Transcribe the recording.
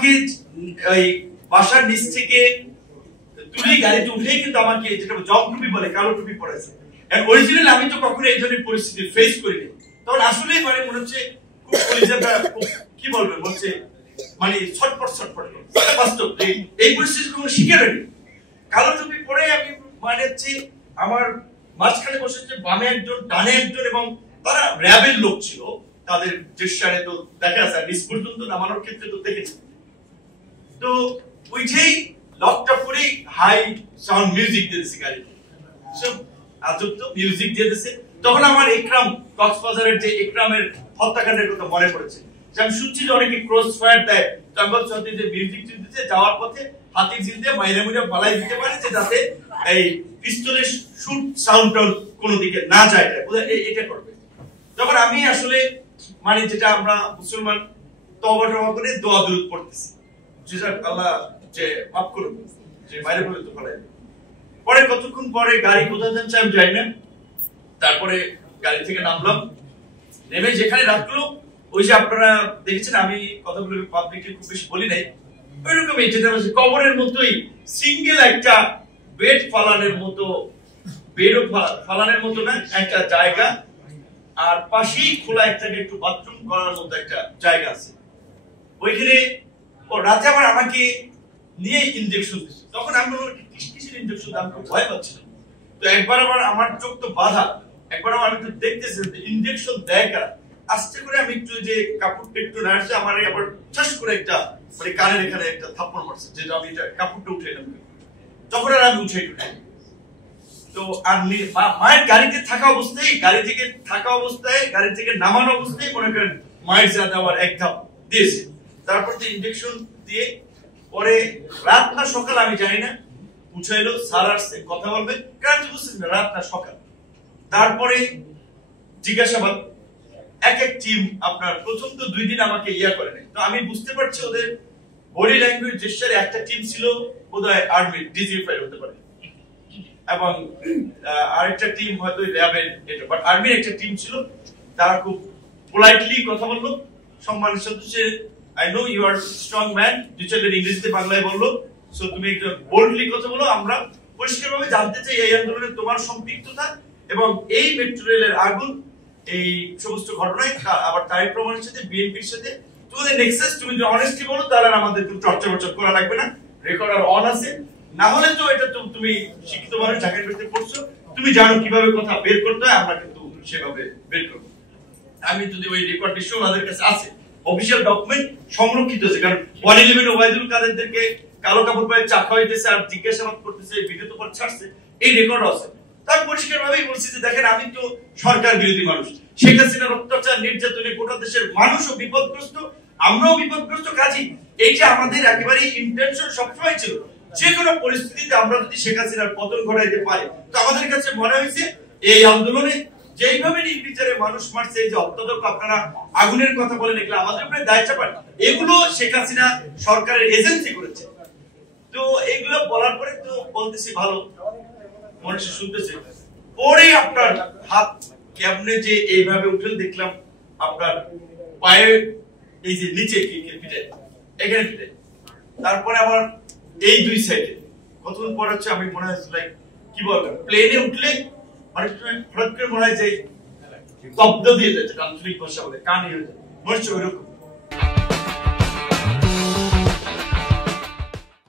আমাকে ওই বাসার নিচ থেকে তুলে গাড়িতে উঠেই কিন্তু আমাকে যেটা জব টুপি বলে কালো টুপি পড়েছে। অরিজিনাল আমি তো কখনো এই ধরনের পরিস্থিতি ফেস করিনি। তখন আসলে মানে মনে হচ্ছে খুব কলিজাটা কি বলবেন বলছে মানে ছটপট ছটপট বাস্তব এই পরিস্থিতি কোনো শিখে নেই। কালো টুপি পরে আমি মানে হচ্ছে আমার মাঝখানে বসেছে বামে একজন ডানে একজন এবং তারা র্যাবের লোক ছিল। তাদের দৃশ্যানে তো দেখা আছে, নিজ পর্যন্ত নামানোর ক্ষেত্রে তো দেখেছি। তো ওইটাই লকটা পরে হাই সাউন্ড মিউজিক দিয়েছে গাড়িতে, সব আজব তো মিউজিক দিয়েছে। তখন আমার ইকরাম কক্সবাজারের যে ইকরামের হত্যাকাণ্ডের কথা মনে পড়েছে। আমি শুনছি যে অনেকে ক্রস ফায়ার দেয়, তো আমি বলছি যে মিউজিক চলতেছে যাওয়ার পথে হাতি ঝিল দিয়ে মাইরা মুইরা পালাই দিতে পারে যে যাতে এই পিস্তলের শুট সাউন্ড কোন দিকে না যায়, এটা করবে। তখন আমি আসলে মানে যেটা আমরা মুসলমান তওবা টওবা করে দোয়া দুরূদ পড়তেছি যে আল্লাহ যে মাফ করুন, যে মাইরা বলে তো পালাই। পরে কতক্ষণ পরে গাড়ি কোথায় যাচ্ছে আমি জানি না। তারপরে গাড়ি থেকে নামলাম, নেমে যেখানে রাখলো ওই যে আপনারা দেখেছেন আমি কথাগুলো পাবলিকলি খুব বেশি বলি নাই, ওইরকমই যেটা কবরের মতোই সিঙ্গেল একটা বেড ফালানের মতো, বেডও ফালানের মতো না একটা জায়গা, আর পাশেই খোলা একটা একটু বাথরুম করার মতো একটা জায়গা আছে। ওইখানে ও রাতে আবার আমাকে নিয়ে ইনজেকশন দিচ্ছে। তখন আমি বললাম কিসের ইনজেকশন, আমি খুব ভয় পাচ্ছিলাম। তো একবার আবার আমার চোখ তো বাধা, একবার আমি একটু দেখতেছি ইনজেকশন দেয় কারা। আস্তে করে আমি একটু যে কাপড়টা একটু নাড়ছে, আমার আবার ঠাস করে একটা মানে কানের এখানে একটা থাপ্পড় মারছে, যেটা আমি কাপড়টা উঠে এলাম। তখন আর আমি উঠে তো আর মায়ের গাড়িতে থাকা অবস্থায়, গাড়ি থেকে নামানো অবস্থায় মনে করেন মায়ের সাথে আবার এক ধাপ দিয়েছে। তারপর তো ইনজেকশন দিয়ে পরে রাত না সকাল আমি জানি না উঠাইলো, স্যার আসছে কথা বলবে, কারণ বুঝছেন রাত না সকাল। তারপরে জিজ্ঞাসাবাদ এক টিম আপনার প্রথম তো 2 দিন আমাকে ইয়া করে নাই। তো আমি বুঝতে পারছি ওদের বডি ল্যাঙ্গুয়েজ জেস্টারে একটা টিম ছিল বোধহয় আর্মি ডিজিএফআই হতে পারে, এবং আরেকটা টিম হয়তো র্যাবের এটা, বাট আর্মির একটা টিম ছিল। তারা খুব পোলাইটলি কথা বললো, সম্মানের সাথে সে I know you are strong man, দুই-চারটা ইংরেজিতে বাংলায় বললো, সো তুমি একটু বোল্ডলি কথা বলো, আমরা পরিষ্কারভাবে জানতে চাই এই আন্দোলনে তোমার সম্পৃক্ততা এবং এই মেট্রো রেলের আগুন এই সমস্ত ঘটনায় আবার তারিখ প্রমাণের সাথে বিএনপির সাথে তোমাদের নেক্সাস, তুমি যদি অনেস্টলি বলো তাহলে আমাদের কোনো চর্চা করা লাগবে না, রেকর্ড আর অন আছে। না হলে তো এটা তো তুমি শিক্ষিত মানুষ, ঢাকার ভিতরে পড়ছো, তুমি জানো কিভাবে কথা বের করতে হয়, আমরা কিন্তু সেভাবে বের করবো। আমি যদি ওই রেকর্ড নিশ্চয় ওনাদের কাছে আছে, অফিসিয়াল ডকুমেন্ট সংরক্ষিত আছে, কারণ 111 ওবায়দুল কাদেরকে কালো কাপড় পরে চা খাওয়াইতেছে আর জিজ্ঞাসাবাদ করতেছে, ভিডিও তো পর ছাড়ছে, এই রেকর্ড আছে। তার পরিষ্কার ভাবেই বলছি যে দেখেন আমি তো সরকার বিরোধী মানুষ, শেখ হাসিনার অত্যাচার নির্যাতনে গোটা দেশের মানুষও বিপদগ্রস্ত, আমরাও বিপদগ্রস্ত। কাজী এই যে আমাদের একেবারে ইন্টেনশন সবসময় ছিল যে কোনো পরিস্থিতিতে আমরা যদি শেখ হাসিনার পতন ঘটাইতে পারি। তো আমাদের কাছে মনে হয়েছে এই আন্দোলনে যেইভাবে নির্বিচারে মানুষ মারছে, এই যে অত্যাচার আপনারা আগুনের কথা বলেন, এগুলো আমাদের উপরে দায় চাপান, এগুলো শেখ হাসিনা সরকারের এজেন্সি করেছে। তো এগুলো বলার পরে তো বলতেছি ভালো মানুষ শুনতেছে, পরে আপনার হাত কেমনে যে এইভাবে উঠে দেখলাম আপনার পায়ে এই যে নিচে পিঠে এখানে পিঠে, তারপরে আমার এই দুই সাইডে কতক্ষণ পর হচ্ছে আমি মনে হয় লাইক কি বলবো প্লেনে উঠলে অনেক সময় হঠাৎ করে মনে হয় যে শব্দ দিয়ে যাচ্ছে, আঞ্চলিক ভাষা বলে কান হয়ে যায়, মনে হচ্ছে ওইরকম।